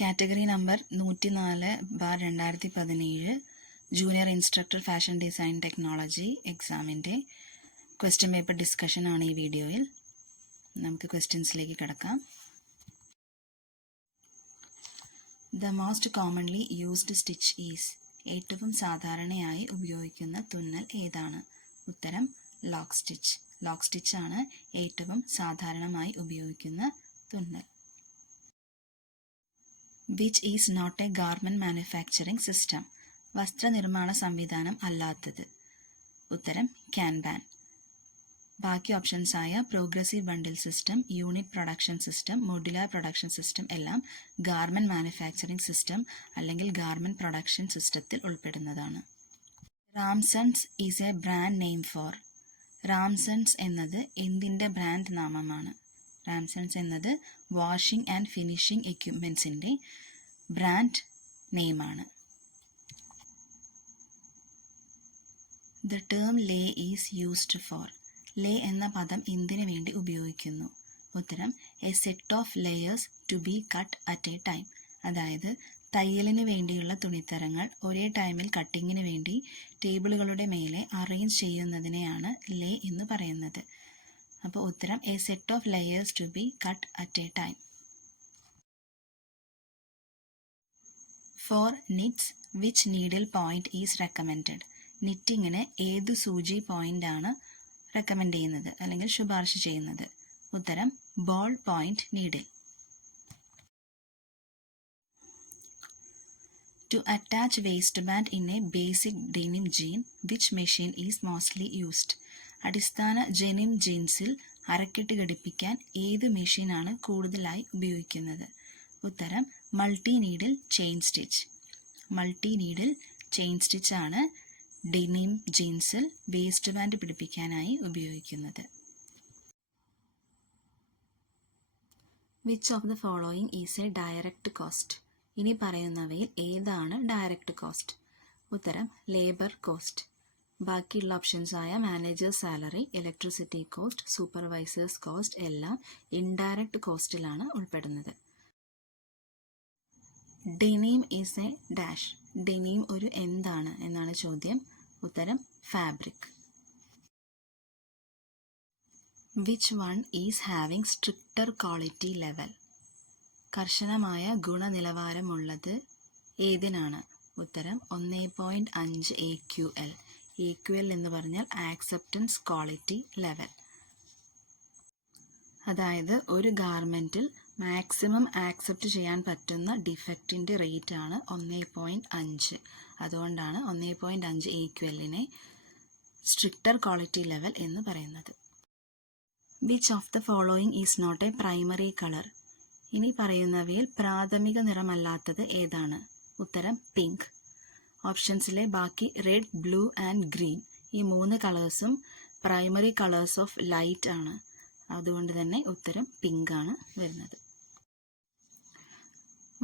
Category number 104/2017 junior instructor fashion design technology എക്സാമിൻ്റെ question paper ഡിസ്കഷനാണ് ഈ വീഡിയോയിൽ. നമുക്ക് ക്വസ്റ്റ്യൻസിലേക്ക് കിടക്കാം. The most commonly used stitch is. ഏറ്റവും സാധാരണയായി ഉപയോഗിക്കുന്ന തുന്നൽ ഏതാണ്? ഉത്തരം ലോക്ക് സ്റ്റിച്ച്. ലോക്ക് സ്റ്റിച്ചാണ് ഏറ്റവും സാധാരണമായി ഉപയോഗിക്കുന്ന തുന്നൽ. Which is not a garment manufacturing system. വസ്ത്രനിർമ്മാണ സംവിധാനം അല്ലാത്തത്. ഉത്തരം ക്യാൻബാൻ. ബാക്കി ഓപ്ഷൻസായ progressive bundle system, unit production system, modular production system എല്ലാം ഗാർമെൻറ്റ് മാനുഫാക്ചറിംഗ് സിസ്റ്റം അല്ലെങ്കിൽ ഗാർമെൻറ്റ് പ്രൊഡക്ഷൻ സിസ്റ്റത്തിൽ ഉൾപ്പെടുന്നതാണ്. Ramsons is a brand name for. Ramsons എന്നത് എന്തിൻ്റെ ബ്രാൻഡ് നാമമാണ്? റാംസൺസ് എന്നത് വാഷിംഗ് ആൻഡ് ഫിനിഷിംഗ് എക്യുപ്മെൻറ്റ്സിൻ്റെ ബ്രാൻഡ് നെയിമാണ്. The term lay is used for. Lay എന്ന പദം എന്തിനു വേണ്ടി ഉപയോഗിക്കുന്നു? ഉത്തരം a set of layers to be cut at a time. അതായത് തയ്യലിന് വേണ്ടിയുള്ള തുണിത്തരങ്ങൾ ഒരേ ടൈമിൽ കട്ടിങ്ങിന് വേണ്ടി ടേബിളുകളുടെ മേലെ അറേഞ്ച് ചെയ്യുന്നതിനെയാണ് ലേ എന്ന് പറയുന്നത്. അപ്പോൾ ഉത്തരം a set of layers to be cut at a time. For knits which needle point is recommended. നിറ്റിങ്ങിന് ഏത് സൂചി പോയിൻ്റാണ് റെക്കമെൻഡ് ചെയ്യുന്നത് അല്ലെങ്കിൽ ശുപാർശ ചെയ്യുന്നത്? ഉത്തരം ball point needle. To attach waistband in a basic denim jean, which machine is mostly used? അടിസ്ഥാന ജെനിം ജീൻസിൽ അരക്കെട്ട് ഘടിപ്പിക്കാൻ ഏത് മെഷീനാണ് കൂടുതലായി ഉപയോഗിക്കുന്നത്? ഉത്തരം multi needle chain stitch. Multi needle chain സ്റ്റിച്ചാണ് ഡെനിം ജീൻസിൽ വേസ്റ്റ് ബാൻഡ് പിടിപ്പിക്കാനായി ഉപയോഗിക്കുന്നത്. Which of the following is a direct cost. ഇനി പറയുന്നവയിൽ ഏതാണ് ഡയറക്റ്റ് കോസ്റ്റ്? ഉത്തരം ലേബർ കോസ്റ്റ്. ബാക്കിയുള്ള ഓപ്ഷൻസായ managers salary, electricity cost, supervisors cost എല്ലാം ഇൻഡയറക്റ്റ് കോസ്റ്റിലാണ് ഉൾപ്പെടുന്നത്. Denim is a dash. Denim ഒരു എന്താണ് എന്നാണ് ചോദ്യം. ഉത്തരം fabric. Which one is having stricter quality level. കർശനമായ ഗുണനിലവാരമുള്ളത് ഏതിനാണ്? ഉത്തരം 1.5 AQL. AQL എന്ന് പറഞ്ഞാൽ ആക്സെപ്റ്റൻസ് ക്വാളിറ്റി ലെവൽ. അതായത് ഒരു ഗാർമെൻറ്റിൽ മാക്സിമം ആക്സെപ്റ്റ് ചെയ്യാൻ പറ്റുന്ന ഡിഫക്റ്റിൻ്റെ റേറ്റാണ് 1.5. അതുകൊണ്ടാണ് 1.5 AQLനെ സ്ട്രിക്റ്റർ ക്വാളിറ്റി ലെവൽ എന്ന് പറയുന്നത്. Which of the following is not a primary colour. ഇനി പറയുന്നവയിൽ പ്രാഥമിക നിറമല്ലാത്തത് ഏതാണ്? ഉത്തരം പിങ്ക്. ഓപ്ഷൻസിലെ ബാക്കി റെഡ്, ബ്ലൂ ആൻഡ് ഗ്രീൻ ഈ 3 കളേഴ്സും പ്രൈമറി കളേഴ്സ് ഓഫ് ലൈറ്റ് ആണ്. അതുകൊണ്ട് തന്നെ ഉത്തരം പിങ്ക് ആണ് വരുന്നത്.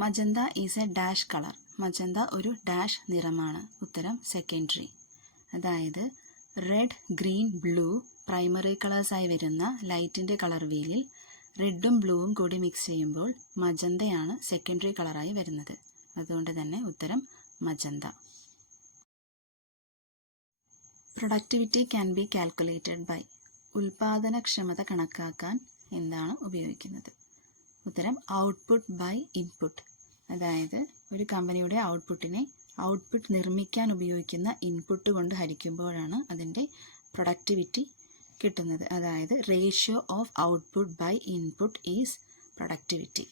Magenta is a dash colour. Magenta ഒരു ഡാഷ് നിറമാണ്. ഉത്തരം സെക്കൻഡറി. അതായത് റെഡ്, ഗ്രീൻ, ബ്ലൂ പ്രൈമറി കളേഴ്സായി വരുന്ന ലൈറ്റിൻ്റെ കളർ വീലിൽ റെഡും ബ്ലൂവും കൂടി മിക്സ് ചെയ്യുമ്പോൾ മജന്തയാണ് സെക്കൻഡറി കളറായി വരുന്നത്. അതുകൊണ്ട് തന്നെ ഉത്തരം magenta. Productivity can be calculated by. ഉൽപാദനക്ഷമത കണക്കാക്കാൻ എന്താണ് ഉപയോഗിക്കുന്നത്? ഉത്തരം ഔട്ട്പുട്ട് ബൈ ഇൻപുട്ട്. അതായത് ഒരു കമ്പനിയുടെ ഔട്ട്പുട്ട് നിർമ്മിക്കാൻ ഉപയോഗിക്കുന്ന ഇൻപുട്ട് കൊണ്ട് ഹരിക്കുമ്പോഴാണ് അതിൻ്റെ പ്രൊഡക്ടിവിറ്റി കിട്ടുന്നത്. അതായത് ratio of output by input is productivity.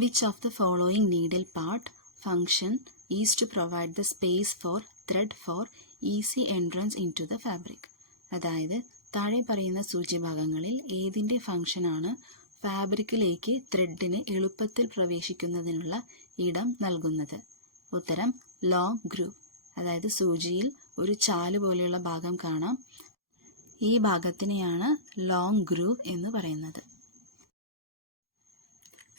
Which of the following needle part function is to provide the space for thread for easy entrance into the fabric. അതായത് താഴെ പറയുന്ന സൂചിഭാഗങ്ങളിൽ ഏതിൻ്റെ ഫംഗ്ഷനാണ് ഫാബ്രിക്കിലേക്ക് ത്രെഡിന് എളുപ്പത്തിൽ പ്രവേശിക്കുന്നതിനുള്ള ഇടം നൽകുന്നത്? ഉത്തരം ലോങ് ഗ്രൂവ്. അതായത് സൂചിയിൽ ഒരു ചാല് പോലെയുള്ള ഭാഗം കാണാം. ഈ ഭാഗത്തിനെയാണ് ലോങ് ഗ്രൂവ് എന്ന് പറയുന്നത്.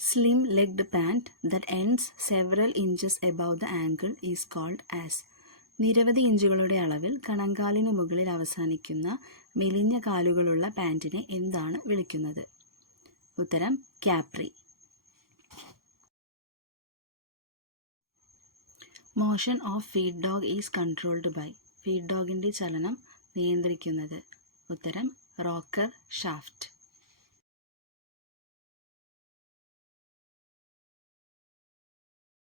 Slim legged pant that ends several inches above the ankle is called as. നിരവധി ഇഞ്ചുകളുടെ അളവിൽ കണങ്കാലിന് മുകളിൽ അവസാനിക്കുന്ന മെലിഞ്ഞ കാലുകളുള്ള പാൻറ്റിനെ എന്താണ് വിളിക്കുന്നത്? ഉത്തരം capri. Motion of feed dog is controlled by. Feed ഡോഗിൻ്റെ ചലനം നിയന്ത്രിക്കുന്നത്. ഉത്തരം റോക്കർ ഷാഫ്റ്റ്.